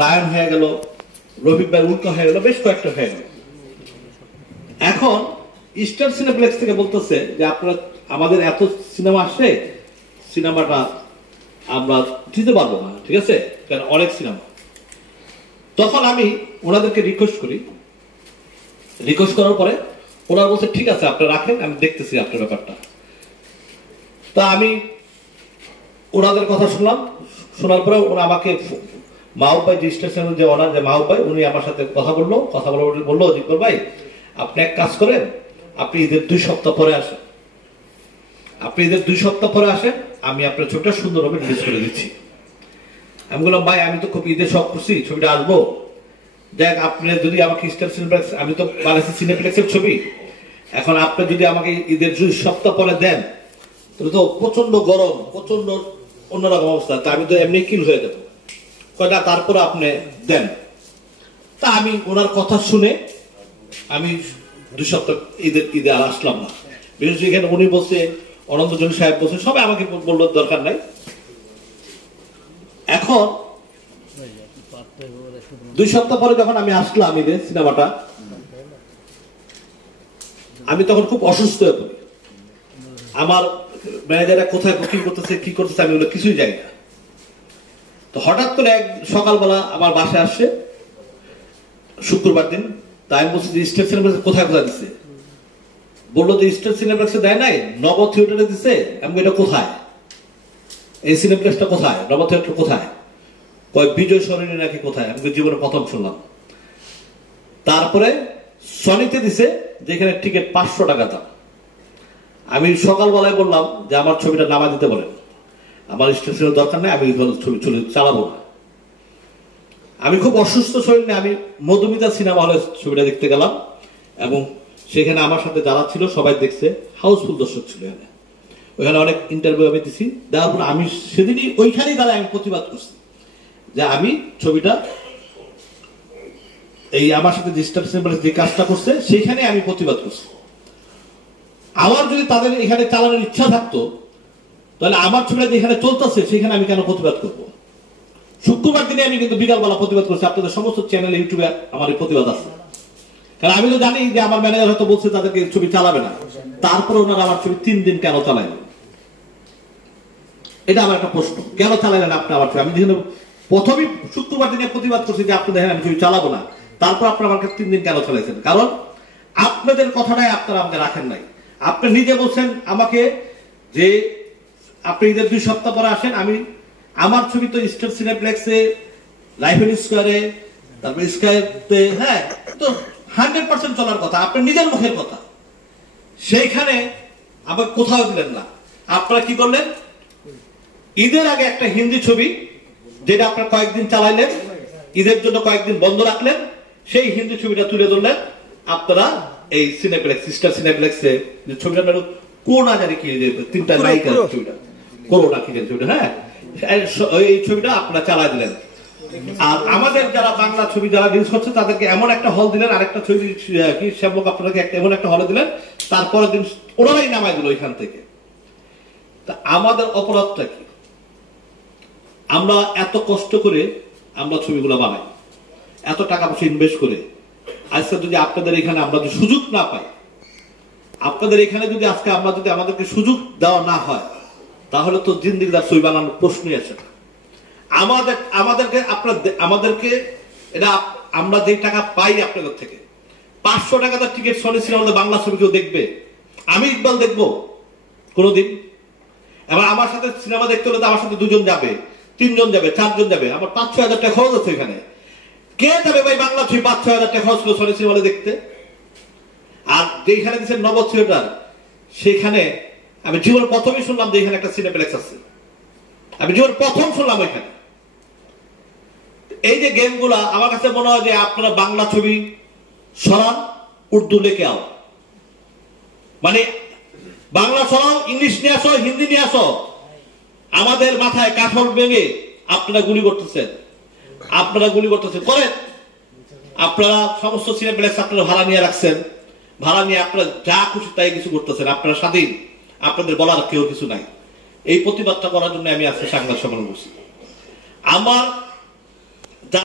Lion হয়ে গেল, রফিক ভাই উল্কা হয়ে গেল, বেশ কয়েকটা হয়ে গেল। এখন স্টার সিনেপ্লেক্স থেকে বলতেছে যে আপনারা আমাদের এত সিনেমা আসছে, সিনেমাটা আমরা দিতে পারবো না, ঠিক আছে, কারণ অনেক সিনেমা। তখন আমি ওনাদেরকে রিকোয়েস্ট করি, রিকোয়েস্ট করার পরে ওনারা বলছে ঠিক আছে আপনারা রাখেন, আমি দেখতেছি আপনার ব্যাপারটা। তা আমি ওনাদের কথা শুনলাম, শোনার পরে ওরা আমাকে মাহবুব ভাই, যে স্টেশনের যে ওনার যে মাহবুব ভাই, উনি আমার সাথে কথা বললো জিকর ভাই আপনি এক কাজ করেন, আপনি ঈদের 2 সপ্তাহ পরে আসেন, আপনি ঈদের 2 সপ্তাহ পরে আসেন, আমি আপনার ছবিটা সুন্দরভাবে রিলিজ করে দিচ্ছি। আমি বললাম ভাই আমি তো খুব ঈদের শখ করছি, ছবিটা আসবো, দেখ আপনি যদি আমাকে স্টার সিনেপ্লেক্স, আমি তো বাংলাদেশ সিনেপ্লেক্সের ছবি, এখন আপনি যদি আমাকে ঈদের 2 সপ্তাহ পরে দেন তাহলে তো প্রচন্ড গরম, প্রচন্ড অন্যরকম অবস্থা, তা আমি তো এমনি কিল হয়ে যাবো, কয়টা তারপরে আপনি দেন। তা আমি ওনার কথা শুনে আমি 2 সপ্তাহ ঈদে আর আসলাম না। বিশেষ করে এখানে উনি বলছে, অনন্তজন সাহেব বলছে, সবাই আমাকে বললো দরকার নাই। এখন 2 সপ্তাহ পরে যখন আমি আসলাম ঈদের সিনেমাটা, আমি তখন খুব অসুস্থ হয়ে পড়ি। আমার ম্যানেজাররা কোথায় বুকিং করতেছে, কি করতেছে, আমি ওগুলো কিছুই জানি না। তো হঠাৎ করে এক সকালবেলা আমার বাসায় আসছে, শুক্রবার দিন। তাই আমি বলছি যে স্টার সিনেপ্লেক্স কোথায় কোথায় দিচ্ছে, বললো যে স্টার সিনেপ্লেক্সে দেয় নাই, নব থিয়েটারে দিচ্ছে। আমি এটা কোথায়, এই সিনেপ্লেক্সটা কোথায়, নব থিয়েটার কোথায়, কয় বিজয় সরণি নাকি কোথায়, আমি জীবনে প্রথম শুনলাম। তারপরে সনিতে দিছে, যেখানে টিকিট 500 টাকা দাম। আমি সকালবেলায় বললাম যে আমার ছবিটা নামা দিতে বলেন, আমার স্টেশনের দরকার নেই, আমি ছবি চালাবো না। আমি খুব অসুস্থ শরীর নিয়ে আমি মধুমিতা সিনেমা হলে ছবিটা দেখতে গেলাম, এবং সেখানে আমার সাথে যারা ছিল সবাই দেখছে, হাউসফুল দর্শক ছিল। ওইখানে অনেক ইন্টারভিউ আমি দিছি, দেওয়ার পর আমি সেদিনই ওইখানেই দাঁড়ায় আমি প্রতিবাদ করছি যে আমি ছবিটা, এই আমার সাথে যে কাজটা করছে সেইখানে আমি প্রতিবাদ করছি। আমার যদি তাদের এখানে চালানোর ইচ্ছা থাকতো, তাহলে আমার ছবিটা যেখানে চলতেছে সেখানে আমি কেন প্রতিবাদ করব? শুক্রবার দিনে আমি কিন্তু বিকালবেলা প্রতিবাদ করছি, আপনাদের সমস্ত চ্যানেল ইউটিউবে আমার এই প্রতিবাদ আছে। কারণ আমি তো জানি যে আমার ম্যানেজার হয়তো বলছে তাদেরকে ছবি চালাবে না, তারপরে ওনারা আমার ছবি 3 দিন কেন চালাইলেন? এটা আমার একটা প্রশ্ন, কেন চালাইলেন আপনি আমার ছবি? আমি যেখানে প্রথমেই শুক্রবার দিনে প্রতিবাদ করছি যে আপনি দেখেন আমি ছবি চালাবো না, তারপর আপনারা আমাকে 3 দিন কেন চালাইছেন? কারণ আপনাদের কথাটাই আপনারা আমাকে রাখেন নাই। আপনি নিজে বলছেন আমাকে যে আপনি ঈদের 2 সপ্তাহ পরে আসেন, আমি আমার ছবি তো স্টার সিনেপ্লেক্সে, লাইফ স্কোয়ারে, তারপর স্কাইতে, হ্যাঁ, তো 100% চলার কথা, আপনার নিজের মুখের কথা। সেইখানে আবার কোথাও দিলেন না। আপনারা কি করলেন? ঈদের আগে একটা হিন্দি ছবি, যেটা আপনার কয়েকদিন চালাইলেন, ঈদের জন্য কয়েকদিন বন্ধ রাখলেন, সেই হিন্দি ছবিটা তুলে ধরলেন আপনারা এই সিনেপ্লেক্স, স্টার সিনেপ্লেক্সে। ছবিটা কোন জানি কি, 3টা নায়িকা ছবিটা, করোনা কি ছবিটা, হ্যাঁ, এই ছবিটা আপনারা চালাই দিলেন। আর আমাদের যারা বাংলা ছবি যারা রিলিজ করছে তাদেরকে এমন একটা হল দিলেন, আরেকটা ছবি কি শ্যামক আপনাকে এমন একটা হলে দিলেন, তারপরের দিন ওনারাই নামাই দিল ওইখান থেকে। তা আমাদের অপরাধটা কি? আমরা এত কষ্ট করে আমরা ছবিগুলো বানাই, এত টাকা পয়সা ইনভেস্ট করে, আজকে যদি আপনাদের এখানে আমরা যদি সুযোগ না পাই, আপনাদের এখানে যদি আজকে আমরা যদি আমাদেরকে সুযোগ দেওয়া না হয়, তাহলে তো জিন্দিগিদার ছবি বানানোর প্রশ্নই আসে না। আমাদেরকে এটা আমরা যে টাকা পাই আপনাদের থেকে, 500 টাকা তার টিকিট সনি সিনেমা বাংলা ছবি কেউ দেখবে? আমি ইকবাল দেখবো কোনোদিন? এবার আমার সাথে সিনেমা দেখতে হলে তো আমার সাথে 2 জন যাবে, 3 জন যাবে, 4 জন যাবে, আমার 5-6 হাজার টাকা খরচ আছে এখানে। কে যাবে ভাই বাংলা ছবি 5-6 হাজার টাকা খরচ করে সনি সিনেমা দেখতে? আর যেখানে দিচ্ছেন নব থিয়েটার, সেখানে আমি জীবন প্রথমই শুনলাম যে এখানে একটা সিনেপ্লেক্স আছে, আমি জীবন প্রথম শুনলাম ওইখানে। এই যে গেমগুলা, আমার কাছে মনে হয় যে আপনারা বাংলা ছবি সরান, উর্দু লেখে আও, মানে বাংলা সরাও, ইংলিশ নিয়ে আসো, হিন্দি নিয়ে আসো। আমাদের মাথায় কাঠল ভেঙে আপনারা গুলি করতেছেন, করেন। আপনারা সমস্ত সিনেপ্লেক্স আপনারা ভাড়া নিয়ে রাখছেন, ভাড়া নিয়ে আপনারা যা খুশি তাই কিছু করতেছেন, আপনারা স্বাধীন, আপনাদের বলার কেউ কিছু নাই। এই প্রতিবাদটা করার জন্য আমি আজকে সাংবাদিক সম্মেলন করছি। আমার